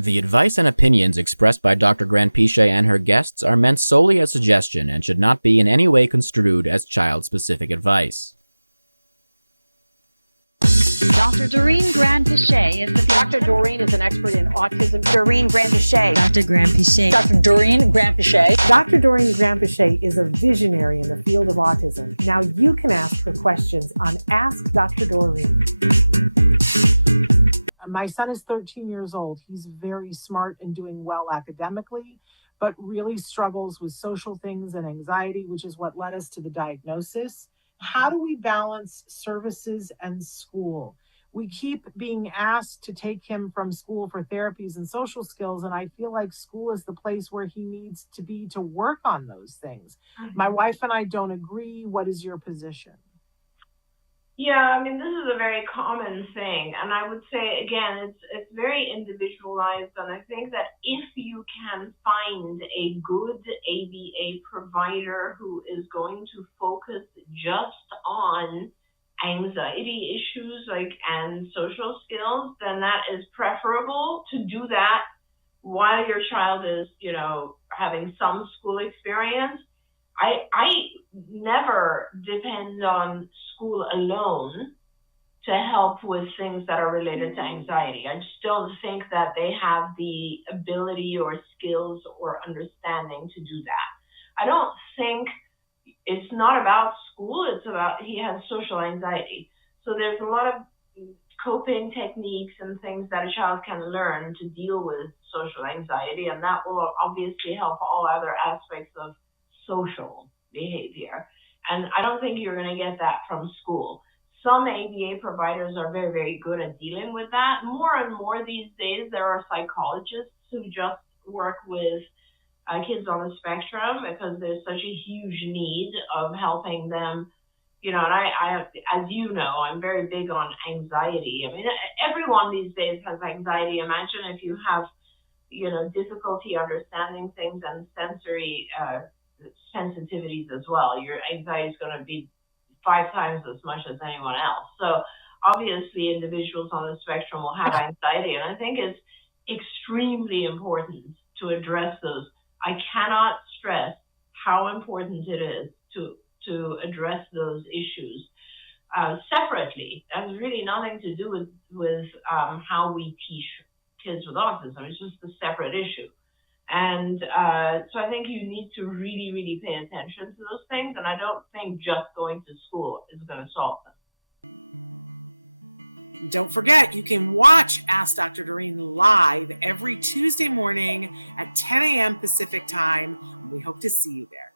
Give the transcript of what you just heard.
The advice and opinions expressed by Dr. Grant-Pichet and her guests are meant solely as suggestion and should not be in any way construed as child-specific advice. Dr. Doreen Grant-Pichet is Dr. Doreen is an expert in autism. Doreen Grant-Pichet. Dr. Grant-Pichet. Dr. Doreen Grant-Pichet. Dr. Doreen Grant-Pichet is a visionary in the field of autism. Now you can ask her questions on Ask Dr. Doreen. My son is 13 years old. He's very smart and doing well academically, but really struggles with social things and anxiety, which is what led us to the diagnosis. How do we balance services and school? We keep being asked to take him from school for therapies and social skills, and I feel like school is the place where he needs to be to work on those things. My wife and I don't agree. What is your position? Yeah, I mean, this is a very common thing. And I would say, again, it's very individualized. And I think that if you can find a good ABA provider who is going to focus just on anxiety issues and social skills, then that is preferable to do that while your child is, having some school experience. I never depend on school alone to help with things that are related to anxiety. I just don't think that they have the ability or skills or understanding to do that. I don't think it's not about school, it's about he has social anxiety. So there's a lot of coping techniques and things that a child can learn to deal with social anxiety, and that will obviously help all other aspects of social behavior. And I don't think you're going to get that from school. Some ABA providers are very, very good at dealing with that. More and more these days, there are psychologists who just work with kids on the spectrum because there's such a huge need of helping them. And I, as you know, I'm very big on anxiety. I mean, everyone these days has anxiety. Imagine if you have, difficulty understanding things and sensory sensitivities as well. Your anxiety is going to be 5 times as much as anyone else. So obviously individuals on the spectrum will have anxiety, and I think it's extremely important to address those. I cannot stress how important it is to address those issues separately. That has really nothing to do with how we teach kids with autism. It's just a separate issue. And so I think you need to really, really pay attention to those things. And I don't think just going to school is going to solve them. Don't forget, you can watch Ask Dr. Doreen live every Tuesday morning at 10 a.m. Pacific time. We hope to see you there.